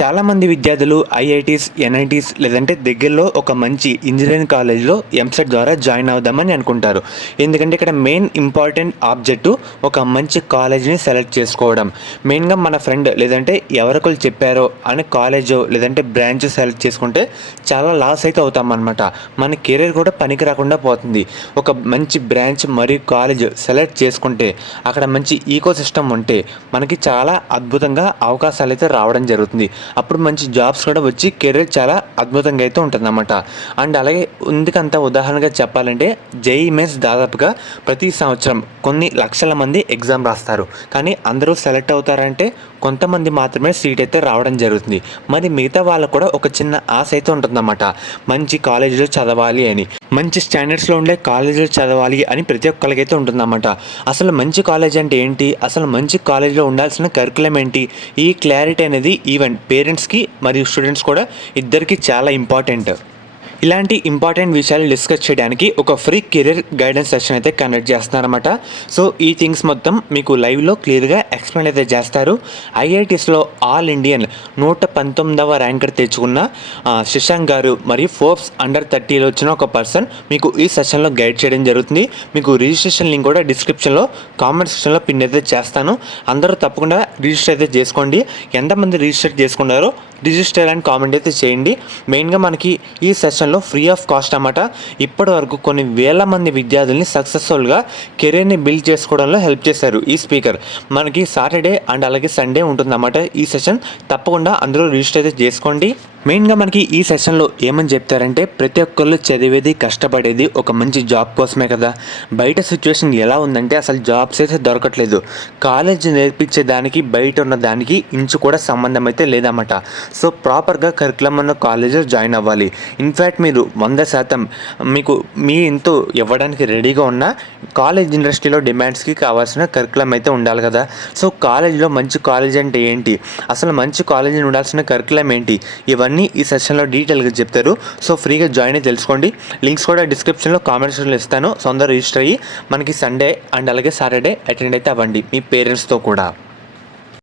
చాలామంది విద్యార్థులు IITs NITs లేదంటే దగ్గరలో ఒక మంచి ఇంజనీరింగ్ కాలేజ్లో ఎంసెట్ ద్వారా జాయిన్ అవుదామని అనుకుంటారు. ఎందుకంటే ఇక్కడ మెయిన్ ఇంపార్టెంట్ ఆబ్జెక్టు ఒక మంచి కాలేజ్ని సెలెక్ట్ చేసుకోవడం. మెయిన్గా మన ఫ్రెండ్ లేదంటే ఎవరికొలు చెప్పారో అని కాలేజ్ లేదంటే బ్రాంచ్ సెలెక్ట్ చేసుకుంటే చాలా లాస్ అయితే అవుతాం అనమాట మన కెరీర్ కూడా పనికి రాకుండా పోతుంది. ఒక మంచి బ్రాంచ్ మరియు కాలేజ్ సెలెక్ట్ చేసుకుంటే అక్కడ మంచి ఈకో సిస్టమ్ ఉంటే మనకి చాలా అద్భుతంగా అవకాశాలు అయితే రావడం జరుగుతుంది. అప్పుడు మంచి జాబ్స్ కూడా వచ్చి కెరీర్ చాలా అద్భుతంగా అయితే ఉంటుందన్నమాట. అండ్ అలాగే ఇందుకంత ఉదాహరణగా చెప్పాలంటే జేఈ దాదాపుగా ప్రతి సంవత్సరం కొన్ని లక్షల మంది ఎగ్జామ్ రాస్తారు. కానీ అందరూ సెలెక్ట్ అవుతారంటే కొంతమంది మాత్రమే సీట్ అయితే రావడం జరుగుతుంది. మరి మిగతా వాళ్ళకు కూడా ఒక చిన్న ఆశ అయితే ఉంటుందన్నమాట. మంచి కాలేజీలో చదవాలి అని. మంచి స్టాండర్డ్స్లో ఉండే కాలేజీలో చదవాలి అని ప్రతి ఒక్కరికైతే ఉంటుందన్నమాట. అసలు మంచి కాలేజ్ అంటే ఏంటి? అసలు మంచి కాలేజీలో ఉండాల్సిన కరికులం ఏంటి? ఈ క్లారిటీ అనేది ఈవెన్ పేరెంట్స్కి మరియు స్టూడెంట్స్ కూడా ఇద్దరికి చాలా ఇంపార్టెంట్. ఇలాంటి ఇంపార్టెంట్ విషయాలు డిస్కస్ చేయడానికి ఒక ఫ్రీ కెరీర్ గైడెన్స్ సెషన్ అయితే కండక్ట్ చేస్తున్నారన్నమాట. సో ఈ థింగ్స్ మొత్తం మీకు లైవ్లో క్లియర్గా ఎక్స్ప్లెయిన్ అయితే చేస్తారు. ఐఐటీస్లో ఆల్ ఇండియన్ నూట పంతొమ్మిదవ ర్యాంకర్ తెచ్చుకున్న శశాంక్ గారు మరియు ఫోర్బ్స్ అండర్ థర్టీలో వచ్చిన ఒక పర్సన్ మీకు ఈ సెషన్లో గైడ్ చేయడం జరుగుతుంది. మీకు రిజిస్ట్రేషన్ లింక్ కూడా డిస్క్రిప్షన్లో కామెంట్ సెక్షన్లో పిన్ అయితే చేస్తాను. అందరూ తప్పకుండా రిజిస్టర్ అయితే చేసుకోండి. ఎంతమంది రిజిస్టర్ చేసుకున్నారో రిజిస్టర్ అని కామెంట్ అయితే చేయండి. మెయిన్గా మనకి ఈ సెషన్ సెషన్లో ఫ్రీ ఆఫ్ కాస్ట్ అన్నమాట. ఇప్పటి వరకు కొన్ని వేల మంది విద్యార్థుల్ని సక్సెస్ఫుల్గా కెరీర్ని బిల్డ్ చేసుకోవడంలో హెల్ప్ చేశారు ఈ స్పీకర్ మనకి సాటర్డే అండ్ అలాగే సండే ఉంటుందన్నమాట. ఈ సెషన్ తప్పకుండా అందరూ రిజిస్టర్ అయితే చేసుకోండి. మెయిన్గా మనకి ఈ సెషన్లో ఏమని చెప్తారంటే ప్రతి ఒక్కళ్ళు చదివేది కష్టపడేది ఒక మంచి జాబ్ కోసమే కదా. బయట సిచ్యువేషన్ ఎలా ఉందంటే అసలు జాబ్స్ అయితే దొరకట్లేదు. కాలేజ్ నేర్పించే దానికి బయట ఉన్న దానికి ఇంచు కూడా సంబంధం అయితే లేదన్నమాట. సో ప్రాపర్గా కరికులం ఉన్న కాలేజెస్ జాయిన్ అవ్వాలి. ఇన్ఫ్యాక్ట్ మీరు వంద శాతం మీకు మీ ఇంతో ఇవ్వడానికి రెడీగా ఉన్న కాలేజ్ ఇండస్ట్రీలో డిమాండ్స్కి కావాల్సిన కరికులం అయితే ఉండాలి కదా. సో కాలేజ్లో మంచి కాలేజ్ అంటే ఏంటి? అసలు మంచి కాలేజ్ ఉండాల్సిన కరికులం ఏంటి? ఇవన్నీ ఈ సెషన్లో డీటెయిల్గా చెప్తారు. సో ఫ్రీగా జాయిన్ అయ్యి తెలుసుకోండి. లింక్స్ కూడా డిస్క్రిప్షన్లో కామెంట్ సెక్షన్లో ఇస్తాను. సో అందరూ రిజిస్టర్ అయ్యి మనకి సండే అండ్ అలాగే సాటర్డే అటెండ్ అయితే అవ్వండి. మీ పేరెంట్స్తో కూడా.